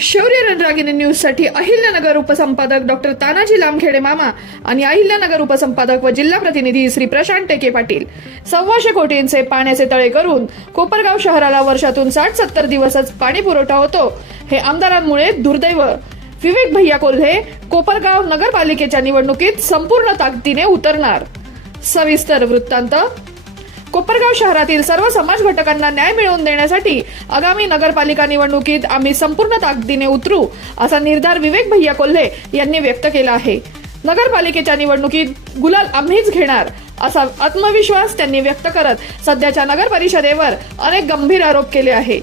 शौर्य रणरागिनी न्यूजसाठी अहिल्यानगर उपसंपादक डॉक्टर तानाजी लामखेडे मामा आणि अहिल्यानगर उपसंपादक व जिल्हा प्रतिनिधी श्री प्रशांत टेके पाटील. सव्वाशे कोटींचे पाण्याचे तळे करून कोपरगाव शहराला वर्षातून साठ सत्तर दिवसच पाणी पुरवठा होतो. हे आमदारांमुळे दुर्दैव. विवेक भैया कोल्हे कोपरगाव नगरपालिकेच्या निवडणुकीत संपूर्ण ताकदीने उतरणार. सविस्तर वृत्तांत कोपरगाव शहरातील सर्व समाज घटकांना न्याय मिळवून देण्यासाठी आगामी नगरपालिका निवडणुकीत आम्ही संपूर्ण ताकदीने उतरू असा निर्धार विवेक भैया कोल्हे यांनी व्यक्त केला आहे. नगरपालिकेच्या निवडणुकीत गुलाल आम्हीच घेणार असा आत्मविश्वास त्यांनी व्यक्त करत सध्याच्या नगर परिषदेवर अनेक गंभीर आरोप केले आहे.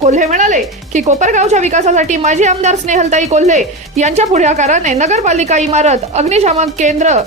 कोल्हे म्हणाले की कोपरगावच्या विकासासाठी माजी आमदार स्नेहलताई कोल्हे यांच्या पुढाकाराने नगरपालिका इमारत अग्निशामक केंद्र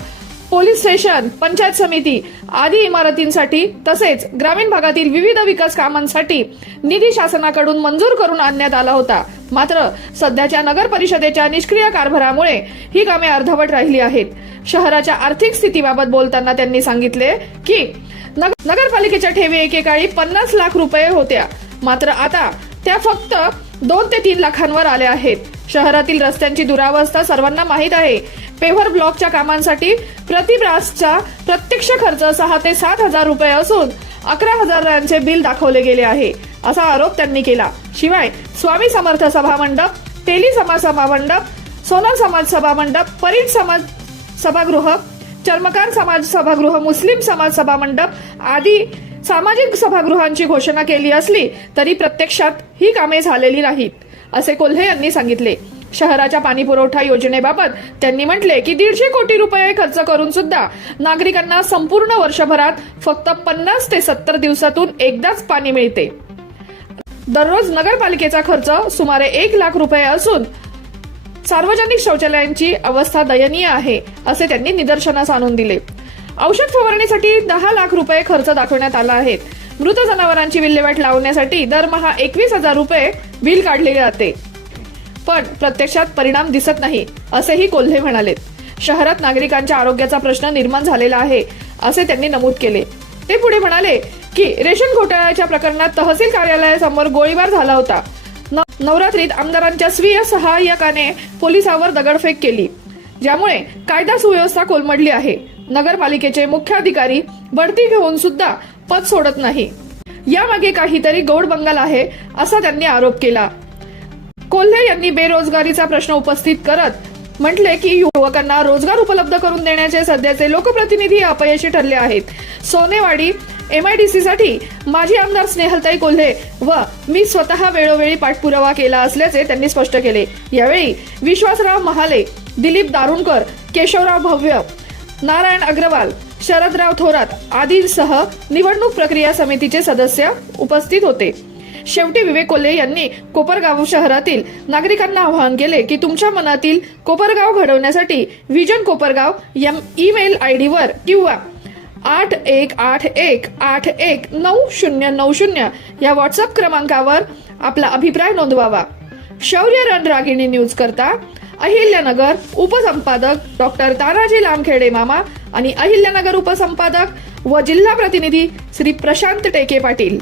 पोलीस स्टेशन पंचायत समिती आदी इमारतींसाठी तसेच ग्रामीण भागातील विविध विकास कामांसाठी निधी शासनाकडून मंजूर करून आणण्यात आला होता. मात्र सध्याच्या नगर परिषदेच्या निष्क्रिय कारभारामुळे ही कामे अर्धवट राहिली आहेत. शहराच्या आर्थिक स्थितीबाबत बोलताना त्यांनी सांगितले की नग- नगरपालिकेच्या ठेवी एकेकाळी पन्नास लाख रुपये होत्या. मात्र आता त्या फक्त दोन ते तीन लाखांवर आल्या आहेत. शहरातील रस्त्यांची दुरावस्था सर्वांना माहीत आहे. पेव्हर ब्लॉकच्या कामांसाठी प्रतिब्रासचा प्रत्यक्ष खर्च सहा ते सात हजार रुपये असून अकरा हजारांचे बिल दाखवले गेले आहे असा आरोप त्यांनी केला. शिवाय स्वामी समर्थ सभा मंडप तेली समाज सभा मंडप सोनल समाज सभा मंडप परीट समाज सभागृह चर्मकार समाज सभागृह मुस्लिम समाज सभा मंडप आदी सामाजिक सभागृहांची घोषणा केली असली तरी प्रत्यक्षात ही कामे झालेली नाहीत. असे कोल्हे यांनी सांगितले. शहराच्या पाणी पुरवठा योजनेबाबत त्यांनी म्हटले की दीडशे कोटी रुपये खर्च करून सुद्धा नागरिकांना संपूर्ण वर्षभरात फक्त पन्नास ते सत्तर दिवसातून एकदाच पाणी मिळते. दररोज नगरपालिकेचा खर्च सुमारे एक लाख रुपये असून सार्वजनिक शौचालयांची अवस्था दयनीय आहे असे त्यांनी निदर्शनास आणून दिले. औषध फवारणीसाठी दहा लाख रुपये खर्च दाखवण्यात आला आहे. मृत जनावरांची विल्हेवाट लावण्यासाठी दरमहा एकवीस हजार रुपये बिल काढले जाते. पण प्रत्यक्षात परिणाम दिसत नाही असेही कोल्हे म्हणाले शहरात नागरिकांच्या आरोग्याचा प्रश्न निर्माण झालेला आहे असे त्यांनी नमूद केले. ते पुढे म्हणाले की रेशन घोटाळ्याच्या प्रकरणात तहसील कार्यालयासमोर गोळीबार झाला होता. न- नवरात्रीत आमदारांच्या स्वीय सहाय्यकाने पोलिसावर दगडफेक केली. ज्यामुळे कायदा सुव्यवस्था कोलमडली आहे. नगरपालिकेचे मुख्याधिकारी बढती घेऊन सुद्धा पद सोडत नाही. यामागे काहीतरी गौड बंगाल आहे असा त्यांनी आरोप केला. कोल्हे यांनी बेरोजगारीचा प्रश्न उपस्थित करत म्हटले की युवकांना रोजगार उपलब्ध करून देण्याचे सध्याचे लोकप्रतिनिधी अपयशी ठरले आहेत. सोनेवाडी एमआयडीसी साठी माजी आमदार स्नेहलताई कोल्हे व मी स्वतः वेळोवेळी पाठपुरावा केला असल्याचे त्यांनी स्पष्ट केले. यावेळी विश्वासराव महाले दिलीप दारुणकर केशवराव भव्य नारायण अग्रवाल शरदराव थोरात आदींसह निवडणूक प्रक्रिया समितीचे सदस्य उपस्थित होते. शेवटी विवेक कोल्हे यांनी कोपरगाव शहरातील नागरिकांना आवाहन केले की तुमच्या मनातील कोपरगाव घडवण्यासाठी विजन कोपरगाव या ईमेल आय वर किंवा आठ एक आठ एक आठ एक नऊ शून्य नऊ शून्य या व्हॉट्सअप क्रमांकावर आपला अभिप्राय नोंदवावा. शौर्य रणरागिणी न्यूज करता अहिल्यानगर उपसंपादक डॉक्टर तानाजी लामखेडे मामा आणि अहिल्यानगर उपसंपादक व जिल्हा प्रतिनिधी श्री प्रशांत टेके पाटील.